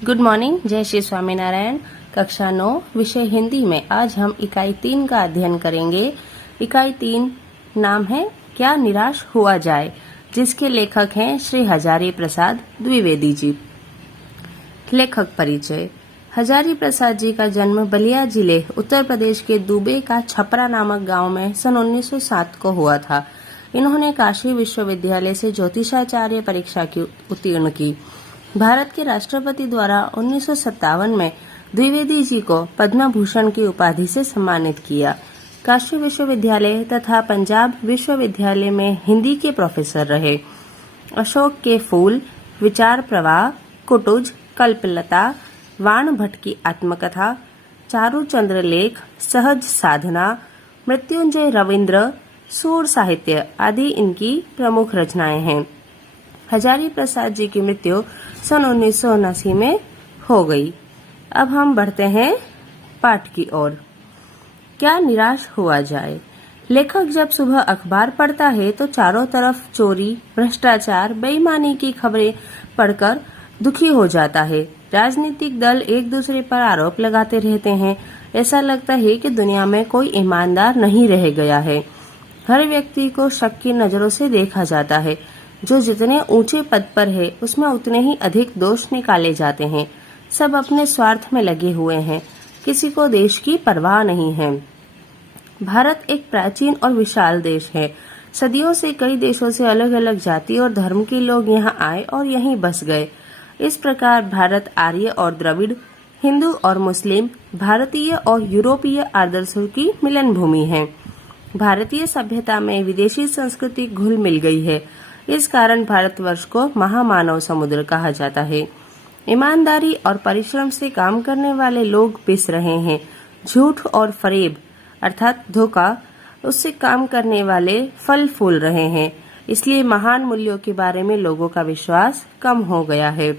Good morning, जय श्री स्वामीनारायण। कक्षा 9 विषय हिंदी में आज हम इकाई 3 का अध्ययन करेंगे। इकाई 3 नाम है क्या निराश हुआ जाए, जिसके लेखक हैं श्री हजारी प्रसाद द्विवेदी जी। लेखक परिचय। हजारी प्रसाद जी का जन्म बलिया जिले उत्तर प्रदेश के दुबे का छपरा नामक गांव में सन 1907 को हुआ था। इन्होंने काशी विश्वविद्यालय से ज्योतिषाचार्य परीक्षा की उत्तीर्ण की। भारत के राष्ट्रपति द्वारा 1957 में द्विवेदी जी को पद्म भूषण की उपाधि से सम्मानित किया। काशी विश्वविद्यालय तथा पंजाब विश्वविद्यालय में हिंदी के प्रोफेसर रहे। अशोक के फूल, विचार प्रवाह, कुटुज, कल्पलता, वाण भट्ट की आत्मकथा, चारुचंद्र लेख, सहज साधना, मृत्युंजय रविंद्र, सूर साहित्य आदि इनकी प्रमुख रचनाएं हैं। हजारी प्रसाद जी की मृत्यु सन 1979 में हो गई। अब हम बढ़ते हैं पाठ की ओर। क्या निराश हुआ जाए। लेखक जब सुबह अखबार पढ़ता है तो चारों तरफ चोरी, भ्रष्टाचार, बेईमानी की खबरें पढ़कर दुखी हो जाता है। राजनीतिक दल एक दूसरे पर आरोप लगाते रहते हैं। ऐसा लगता है कि दुनिया में कोई ईमानदार नहीं रह गया है। हर व्यक्ति को शक की नजरों से देखा जाता है। जो जितने ऊंचे पद पर है उसमें उतने ही अधिक दोष निकाले जाते हैं। सब अपने स्वार्थ में लगे हुए हैं, किसी को देश की परवाह नहीं है। भारत एक प्राचीन और विशाल देश है। सदियों से कई देशों से अलग अलग जाति और धर्म के लोग यहाँ आए और यहीं बस गए। इस प्रकार भारत आर्य और द्रविड़, हिंदू और मुस्लिम, भारतीय और यूरोपीय आदर्शों की मिलन भूमि है। भारतीय सभ्यता में विदेशी संस्कृति घुल मिल गई है। इस कारण भारतवर्ष को महामानव समुद्र कहा जाता है। ईमानदारी और परिश्रम से काम करने वाले लोग पिस रहे हैं। झूठ और फरेब अर्थात धोखा, उससे काम करने वाले फल फूल रहे हैं। इसलिए महान मूल्यों के बारे में लोगों का विश्वास कम हो गया है।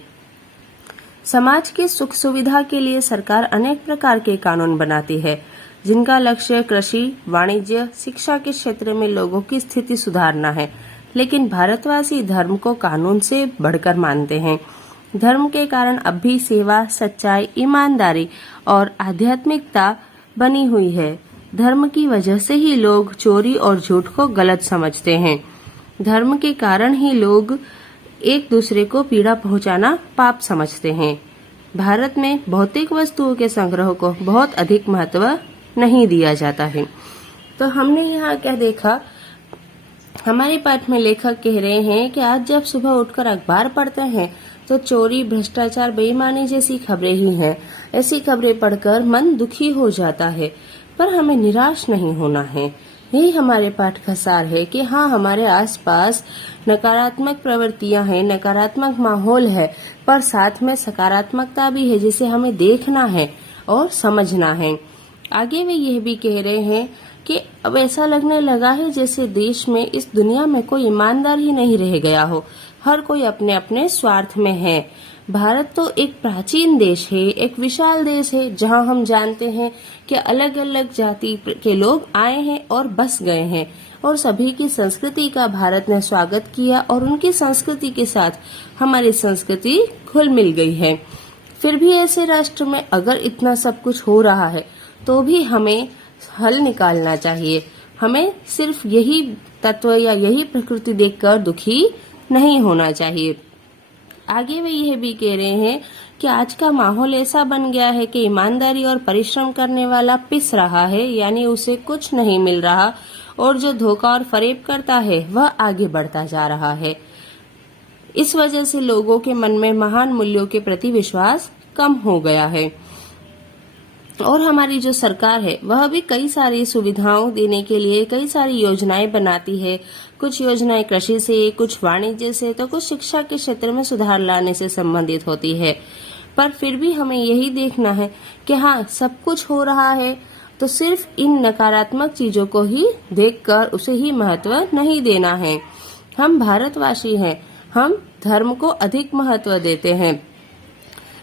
समाज की सुख सुविधा के लिए सरकार अनेक प्रकार के कानून बनाती है, जिनका लक्ष्य कृषि, वाणिज्य, शिक्षा के क्षेत्र में लोगों की स्थिति सुधारना है। लेकिन भारतवासी धर्म को कानून से बढ़कर मानते हैं। धर्म के कारण अब भी सेवा, सच्चाई, ईमानदारी और आध्यात्मिकता बनी हुई है। धर्म की वजह से ही लोग चोरी और झूठ को गलत समझते हैं। धर्म के कारण ही लोग एक दूसरे को पीड़ा पहुंचाना पाप समझते हैं। भारत में भौतिक वस्तुओं के संग्रह को बहुत अधिक महत्व नहीं दिया जाता है। तो हमने यहाँ क्या देखा, हमारे पाठ में लेखक कह रहे हैं कि आज जब सुबह उठकर अखबार पढ़ते हैं तो चोरी, भ्रष्टाचार, बेईमानी जैसी खबरें ही हैं। ऐसी खबरें पढ़कर मन दुखी हो जाता है, पर हमें निराश नहीं होना है। यही हमारे पाठ का सार है कि हाँ, हमारे आसपास नकारात्मक प्रवृत्तियां हैं, नकारात्मक माहौल है, पर साथ में सकारात्मकता भी है जिसे हमें देखना है और समझना है। आगे वे यह भी कह रहे हैं कि अब ऐसा लगने लगा है जैसे देश में, इस दुनिया में कोई ईमानदार ही नहीं रह गया हो। हर कोई अपने अपने स्वार्थ में है। भारत तो एक प्राचीन देश है, एक विशाल देश है, जहां हम जानते हैं कि अलग अलग जाति के लोग आए हैं और बस गए हैं और सभी की संस्कृति का भारत ने स्वागत किया और उनकी संस्कृति के साथ हमारी संस्कृति घुल मिल गई है। फिर भी ऐसे राष्ट्र में अगर इतना सब कुछ हो रहा है तो भी हमें हल निकालना चाहिए। हमें सिर्फ यही तत्व या यही प्रकृति देखकर दुखी नहीं होना चाहिए। आगे वे यह भी कह रहे हैं कि आज का माहौल ऐसा बन गया है कि ईमानदारी और परिश्रम करने वाला पिस रहा है, यानी उसे कुछ नहीं मिल रहा, और जो धोखा और फरेब करता है वह आगे बढ़ता जा रहा है। इस वजह से लोगों के मन में महान मूल्यों के प्रति विश्वास कम हो गया है। और हमारी जो सरकार है वह भी कई सारी सुविधाओं देने के लिए कई सारी योजनाएं बनाती है। कुछ योजनाएं कृषि से, कुछ वाणिज्य से, तो कुछ शिक्षा के क्षेत्र में सुधार लाने से संबंधित होती है। पर फिर भी हमें यही देखना है कि हाँ, सब कुछ हो रहा है तो सिर्फ इन नकारात्मक चीजों को ही देखकर उसे ही महत्व नहीं देना है। हम भारतवासी हैं, हम धर्म को अधिक महत्व देते हैं,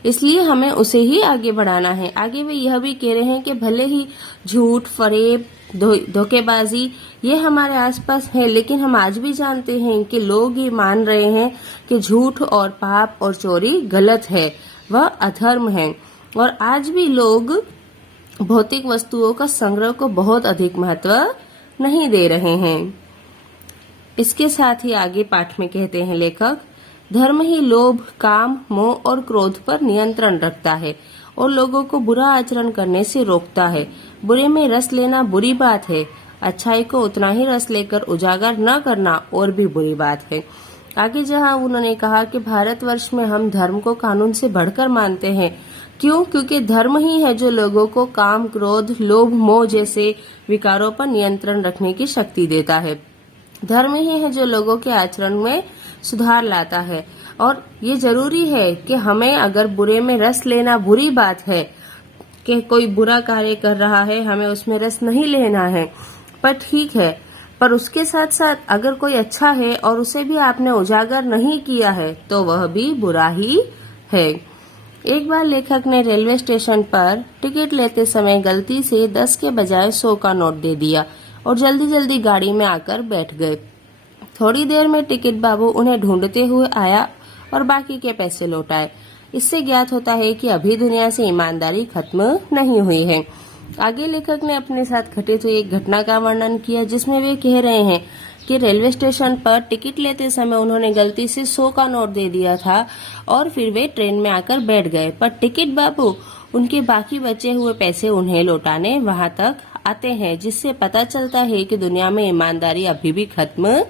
इसलिए हमें उसे ही आगे बढ़ाना है। आगे वे यह भी कह रहे हैं कि भले ही झूठ, फरेब, धोखेबाजी ये हमारे आसपास है, लेकिन हम आज भी जानते हैं कि लोग ये मान रहे हैं कि झूठ और पाप और चोरी गलत है। वह अधर्म है। और आज भी लोग भौतिक वस्तुओं का संग्रह को बहुत अधिक महत्व नहीं दे रहे हैं। इसके साथ ही आगे पाठ में कहते हैं लेखक, धर्म ही लोभ, काम, मोह और क्रोध पर नियंत्रण रखता है और लोगों को बुरा आचरण करने से रोकता है। बुरे में रस लेना बुरी बात है, अच्छाई को उतना ही रस लेकर उजागर न करना और भी बुरी बात है। आगे जहां उन्होंने कहा कि भारतवर्ष में हम धर्म को कानून से बढ़कर मानते हैं। क्यों? क्योंकि धर्म ही है जो लोगों को काम, क्रोध, लोभ, मोह जैसे विकारों पर नियंत्रण रखने की शक्ति देता है। धर्म ही है जो लोगों के आचरण में सुधार लाता है। और ये जरूरी है कि हमें, अगर बुरे में रस लेना बुरी बात है कि कोई बुरा कार्य कर रहा है, हमें उसमें रस नहीं लेना है, पर ठीक है, पर उसके साथ साथ अगर कोई अच्छा है और उसे भी आपने उजागर नहीं किया है तो वह भी बुरा ही है। एक बार लेखक ने रेलवे स्टेशन पर टिकट लेते समय गलती से 10 के बजाय 100 का नोट दे दिया और जल्दी जल्दी गाड़ी में आकर बैठ गए। थोड़ी देर में टिकट बाबू उन्हें ढूंढते हुए आया और बाकी के पैसे लौटाए। इससे ज्ञात होता है कि अभी दुनिया से ईमानदारी खत्म नहीं हुई है। आगे लेखक ने अपने साथ घटित हुई एक घटना का वर्णन किया, जिसमें वे कह रहे हैं कि रेलवे स्टेशन पर टिकट लेते समय उन्होंने गलती से 100 का नोट दे दिया था और फिर वे ट्रेन में आकर बैठ गए, पर टिकट बाबू उनके बाकी बचे हुए पैसे उन्हें लौटाने वहां तक आते हैं, जिससे पता चलता है कि दुनिया में ईमानदारी अभी भी खत्म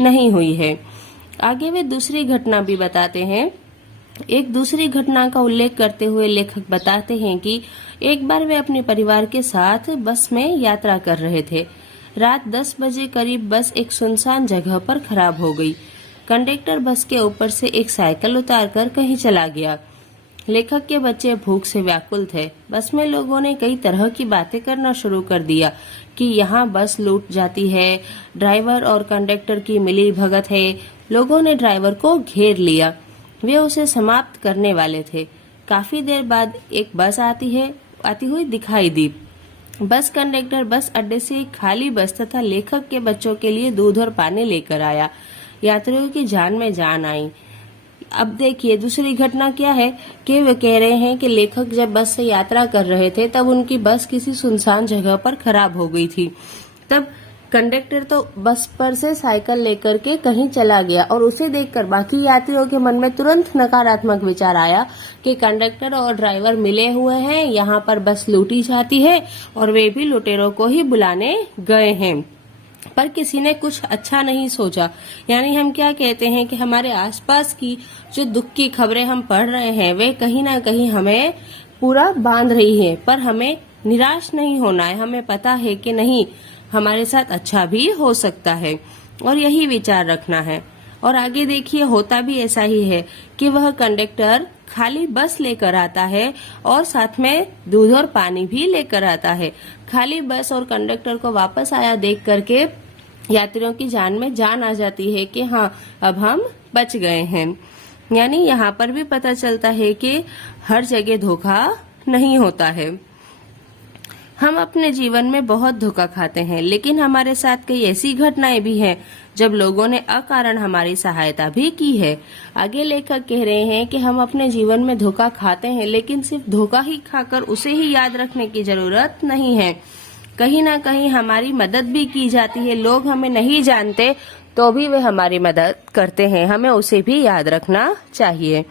नहीं हुई है। आगे वे दूसरी घटना भी बताते हैं। एक दूसरी घटना का उल्लेख करते हुए लेखक बताते हैं कि एक बार वे अपने परिवार के साथ बस में यात्रा कर रहे थे। रात 10 बजे करीब बस एक सुनसान जगह पर खराब हो गई। कंडक्टर बस के ऊपर से एक साइकिल उतारकर कहीं चला गया। लेखक के बच्चे भूख से व्याकुल थे। बस में लोगों ने कई तरह की बातें करना शुरू कर दिया कि यहाँ बस लूट जाती है, ड्राइवर और कंडक्टर की मिली भगत है। लोगों ने ड्राइवर को घेर लिया। वे उसे समाप्त करने वाले थे। काफी देर बाद एक बस आती हुई दिखाई दी। बस कंडक्टर बस अड्डे से एक खाली बस तथा लेखक के बच्चों के लिए दूध और पानी लेकर आया। यात्रियों की जान में जान आई। अब देखिए दूसरी घटना क्या है कि वे कह रहे हैं कि लेखक जब बस से यात्रा कर रहे थे तब उनकी बस किसी सुनसान जगह पर खराब हो गई थी। तब कंडक्टर तो बस पर से साइकिल लेकर के कहीं चला गया और उसे देखकर बाकी यात्रियों के मन में तुरंत नकारात्मक विचार आया कि कंडक्टर और ड्राइवर मिले हुए हैं, यहाँ पर बस लूटी जाती है और वे भी लुटेरों को ही बुलाने गए हैं। पर किसी ने कुछ अच्छा नहीं सोचा। यानी हम क्या कहते हैं कि हमारे आसपास की जो दुख की खबरें हम पढ़ रहे हैं वे कहीं ना कहीं हमें पूरा बांध रही है, पर हमें निराश नहीं होना है। हमें पता है कि नहीं, हमारे साथ अच्छा भी हो सकता है और यही विचार रखना है। और आगे देखिए होता भी ऐसा ही है कि वह कंडक्टर खाली बस लेकर आता है और साथ में दूध और पानी भी लेकर आता है। खाली बस और कंडक्टर को वापस आया देख करके यात्रियों की जान में जान आ जाती है कि हाँ, अब हम बच गए हैं। यानी यहाँ पर भी पता चलता है कि हर जगह धोखा नहीं होता है। हम अपने जीवन में बहुत धोखा खाते हैं, लेकिन हमारे साथ कई ऐसी घटनाएं भी हैं जब लोगों ने अकारण हमारी सहायता भी की है। आगे लेखक कह रहे हैं कि हम अपने जीवन में धोखा खाते हैं, लेकिन सिर्फ धोखा ही खाकर उसे ही याद रखने की जरूरत नहीं है। कहीं ना कहीं हमारी मदद भी की जाती है। लोग हमें नहीं जानते तो भी वे हमारी मदद करते हैं, हमें उसे भी याद रखना चाहिए।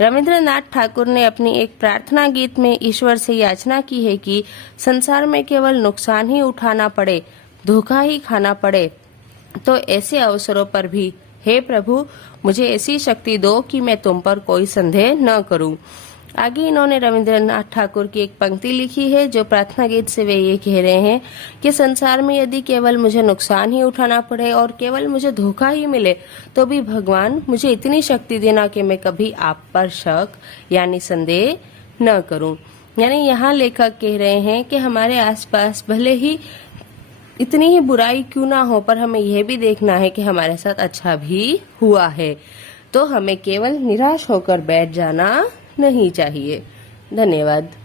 रविंद्रनाथ ठाकुर ने अपनी एक प्रार्थना गीत में ईश्वर से याचना की है कि संसार में केवल नुकसान ही उठाना पड़े, धोखा ही खाना पड़े, तो ऐसे अवसरों पर भी हे प्रभु मुझे ऐसी शक्ति दो कि मैं तुम पर कोई संदेह न करूं। आगे इन्होंने रविंद्रनाथ ठाकुर की एक पंक्ति लिखी है जो प्रार्थना गीत से वे ये कह रहे हैं कि संसार में यदि केवल मुझे नुकसान ही उठाना पड़े और केवल मुझे धोखा ही मिले तो भी भगवान मुझे इतनी शक्ति देना कि मैं कभी आप पर शक यानी संदेह न करूं। यानी यहाँ लेखक कह रहे हैं कि हमारे आसपास भले ही इतनी ही बुराई क्यों ना हो, पर हमें यह भी देखना है कि हमारे साथ अच्छा भी हुआ है। तो हमें केवल निराश होकर बैठ जाना नहीं चाहिए। धन्यवाद।